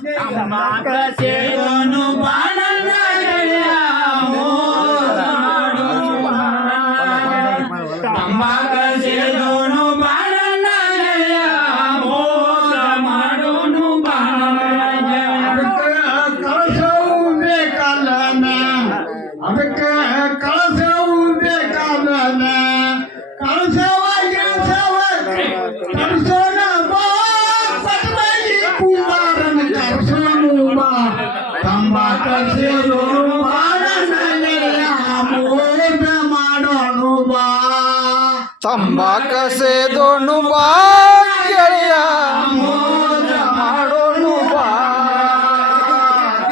ತಂಬಾಕ ಸೇದೋನು ಬಾಳನ್ನ ಗೆಳೆಯ ಮೋಸ ಮಾಡೋನು ಬಾಳನ್ನ ತಂಬಾಕ ಸೇದೋನು ಬಾಳನ್ನ ಗೆಳೆಯ ಮೋಸ ಮಾಡೋನು ಬಾಳನ್ನ ಕಳಸವು ಬೇಕಲ್ಲನ ಅದಕ್ಕೆ ಕಳಸವು ಬೇಕಲ್ಲನ ಕಳಸವ ಗಿಳಸವ ಕಳಸೋಣ ಬಾ ಪಟ್ವಾಗಿ ಕುಂಬಾರನ ಕಳಸೋನು ಬಾ ತಂಬಾಕ ಸೇರೋನು ಬಾಳನ ಗೆಳೆಯ ಮೋಸ ಮಾಡೋನು ಬಾ ತಂಬಾಕ ಸೇದೋನು ಬಾ ಗೆಳೆಯ ಮೋಸ ಮಾಡೋನು ಬಾ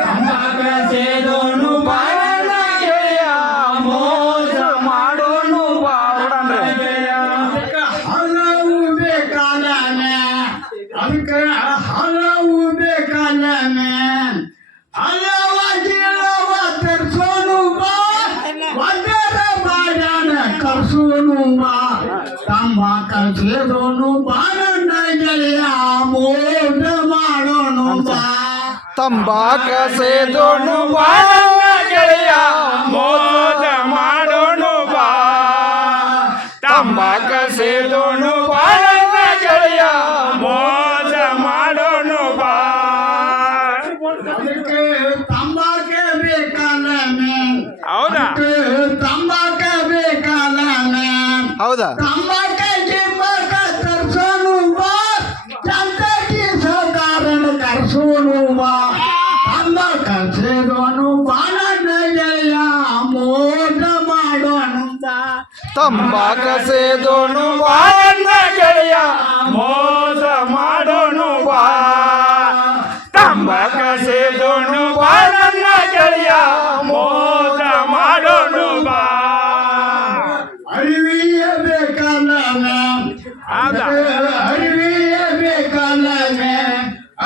ತಂಬಾಕ ಸೇದೋನು ಬಾಳನ್ನ ಗೆಳೆಯ ಮೋಸ ಮಾಡೋನು ನೋಡಣ್ರಿ ಅದಕ್ಕೆ ಹಲವು ಬೇಕಾಲನ ಅದಕ್ಕೆ ಹಲವು ಬೇಕಾಲನ ಹಲವ ಗಿಳವ ತರ್ಸೋನು ಬಾ ಒಂದರ ಬಾಜಾನ ಕರ್ಸೋನು ಬಾ ತಂಬಾಕ ಸೇದೋನು ಬಾಳನ್ನ ಗೆಳೆಯ ಮೋಸ ಮಾಡೋನು ಬಾ ತಂಬಾಕ ಸೇದೋನು ಬಾ ಗೆಳೆಯ ಮೋಸ ಮಾಡೋನು ಬಾ ತಂಬಾಕ ಸೇದೋನು ಬಾ ಗೆಳೆಯ ಮೋಸ ಮಾಡೋನು ಬಾ ಅದಕ್ಕೆ ತಂಬಾಕ ಬೇಕಲ್ಲನ ಹೌದಾ ತಂಬಾಕ ಬೇಕಲ್ಲನ ಹೌದಾ ತಂಬಾಕ ಗಿಂಬಾಕ ತರ್ಸೋನು ಬಾ ಚಂದಗಿ ಸೌಕಾರನ ಕರ್ಸೋನು ಬಾ ತಂಬಾಕ ಸೇದೋನು ಬಾಳನ್ನ ಗೆಳೆಯ ಮೋಸ ಮಾಡೋನು ಬಾ ತಂಬಾಕ ಸೇದೋನು ಬಾ ಗೆಳೆಯ ಮೋಸ ಮಾಡೋನು ಬಾ ತಂಬಾಕ ಸೇದೋನು ಬಾ ಗೆಳೆಯ ಮೋಸ ಮಾಡೋನು ಬಾ ಅರಿವಿಯ ಬೇಕಲ್ಲನ ಹೌದಾ ಅರಿವಿಯ ಬೇಕಲ್ಲನ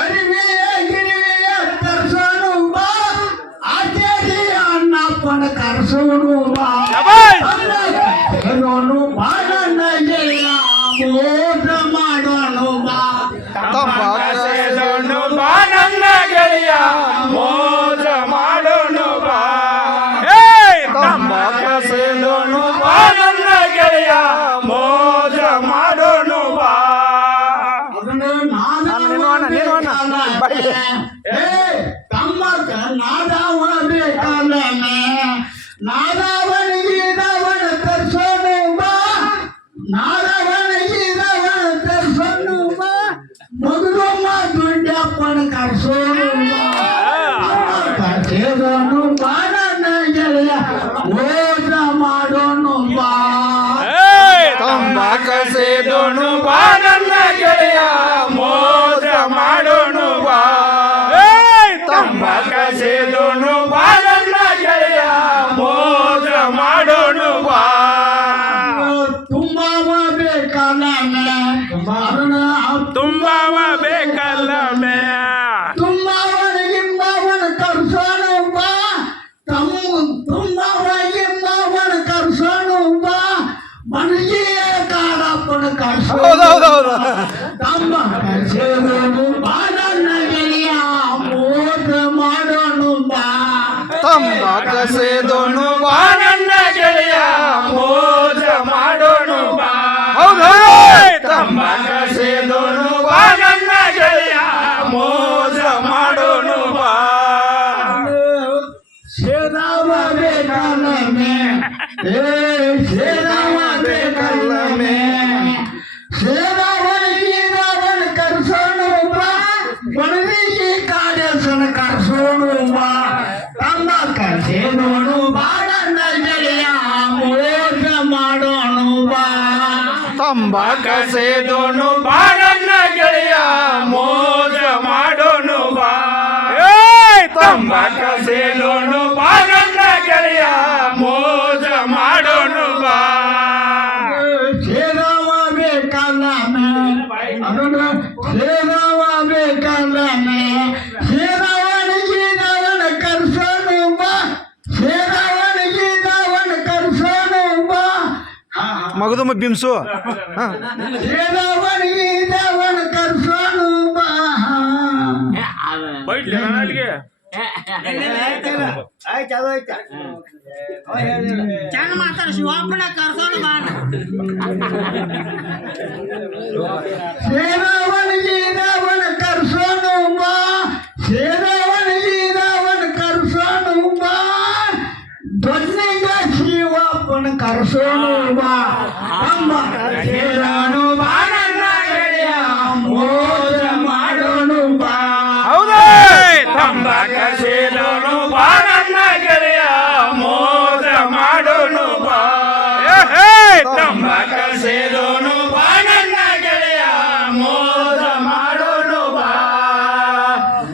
ಅರಿವಿಯ ಗಿರಿವಿಯ ತರ್ಸೋನು ಬಾ ಆಚಾರ್ಯ ಅಣ್ಣಪ್ಪನ ಕರ್ಸೋನು ಬಾ ಶಬಾಷ್! ಹೇಳೋನು ಬಾಳನ್ನ ಗೆಳೆಯ ಮೋಸ ಮಾಡೋನು ಬಾ ತಂಬಾಕ ಸೇದೋನು ಬಾ ಗೆಳೆಯ ಮೋಸ ಮಾಡೋನು ಬಾ ತಂಬಾಕ ಸೇದೋನು ಬಾ ಗೆಳೆಯ ಮೋಸ ಮಾಡೋನು ಬಾ ತಮ್ಮಕ ನಾದವ ಬೇಕಲ್ಲನ ನಾದವನಿಗಿದವನ ತರ್ಸೋನು ಬಾ ನಾದವನಿಗಿದವನ ತರ್ಸೋನು ಬಾ ಮಗುರಮ್ಮ ದುಡ್ಡಪ್ಪನ ಕರ್ಸೋನು ಬಾ ಸೇದೋನು ಬಾಳನ್ನ ಗೆಳೆಯ ಮೋಸ ಮಾಡೋನು ಬಾ ತಂಬಾಕ ಸೇದೋನು ಬಾ ಗೆಳೆಯ ಮೋಸ ಮಾಡೋನು ಬಾ ತಂಬಾಕ ಸೇದೋನು ಬಾ ಗೆಳೆಯ ಮೋಸ ಮಾಡೋನು ಬಾ ತುಂಬವ ಬೇಕಲ್ಲನ ತುಂಬವ ಬೇಕಲ್ಲ ಮೇ ತುಂಬವನಿಗಿಂಬವನ ಕರ್ಸೋನು ಬಾ ತುಂಬವನಿಗಿಂಬವನ ಕರ್ಸೋನು ಬಾ ಮನಗಿಯ ಕಾರಪ್ಪನ ಕರ್ಸೋನು ಹೌದೌದೌದು ತಮ್ಮ ಕರ್ಸೋನು ಬಾಳನ್ನ ಗೆಳೆಯ ಮೋಸ ಮಾಡೋನು ಬಾ ತಂಬಾಕ ಸೇದೋನು ಬಾ ಗೆಳೆಯ ಮೋಸ ಮಾಡೋನು ಬಾ ಹೌದು ತಂಬಾಕ ಸೇದೋನು ಬಾ ಗೆಳೆಯ ಮೋಸ ಮಾಡೋನು ಬಾ ಸೇದವ ಬೇಕಲ್ಲನೆ ಸೇದವ ಬೇಕಲ್ಲನೆ ಸೇದವನಿಗಿದವನ ಕರ್ಸೋನು ಬಾ ಬಡವಿಗೆ ಕಾಡೇಶನ ಕರ್ಸೋನು ಬಾ ತಮ್ಮ ಕರ್ಸೇನೋನು ಬಾಳನ್ನ ಗೆಳೆಯ ಮೋಸ ಮಾಡೋನು ಬಾ ತಂಬಾಕ ಸೇದೋನು ಬಾ ಗೆಳೆಯ ಮೋಸ ಮಾಡೋನು ಬಾ ತಂಬಾಕ ಸೇದೋನು ಬಾ ಗೆಳೆಯ ಮೋಸ ಮಾಡೋನು ಬಾ ಸೇದವ ಬೇಕಲ್ಲನೆ ಅದನ್ನು ಸೇದವ ಬೇಕಲ್ಲನೆ ಸೇದವನಿಗಿದವನ ಕರ್ಸೋನು ಬಾ ಸೇದವನಿಗಿದವನ ಕರ್ಸೋನು ಬಾ ಮಗದುಮ ಬಿಮ್ಸು ಸೇದವನಿಗಿದವನ ಕರ್ಸೋನು ಬಾ ಬೈಟ್ಲಿ ಅಲ್ಲಿಗೆ ಚಂದ ಮಾತಾಡ ಶಿವಪ್ಪನ ಕರ್ಸೋದು ಬಾಣ ಸೇರಾವಣಿಗೆ ರಾವಣ ಕರ್ಸೋನು ಬಾ ಸೇರಾವಣಿಗೆ ರಾವಣ ಕರ್ಸೋನು ಬಾ ದೊಡ್ಡಗ ಶಿವಪ್ಪನ ಕರ್ಸೋನು ಬಾ ಅಮ್ಮ ಸೇರೋನು ಬಾಣನ್ನ ಗೆಳೆಯ ಮೋಜ ಮಾಡೋನು ಬಾ ಹೌದೇ ತಂಬಾಕ ಸೇದೋನು ಬಾ ನನ್ನ ಗೆಳೆಯ ಮೋಜ ಮಾಡೋನು ಬಾ ತಂಬಾಕ ಸೇದೋನು ಬಾ ನನ್ನ ಗೆಳೆಯ ಮೋಜ ಮಾಡೋನು ಬಾ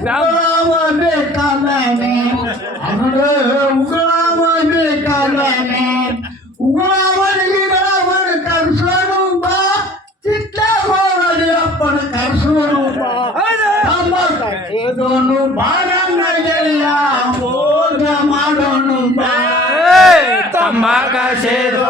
ಉಗುಳಾವ ಬೇಕಾದನೆ ಅಂದ್ರೆ ಉಗುಳಾವ ಬೇಕಾದನೆ ಉಗುಳಾವನಿಗೆ ರಾವಣ ಕರ್ಸೋನು ಬಾ ಚಿತ್ತ ಹೋಗಲಿ ಅಪ್ಪನ ಕರ್ಸೋನು ಬಾ ಸೇದೋನು ಬಾರನ್ನ ಗೆಳೆಯ ಮೋಜ ಮಾಡೋನು ಬಾ ತಂಬಾಕ ಸೇದೋ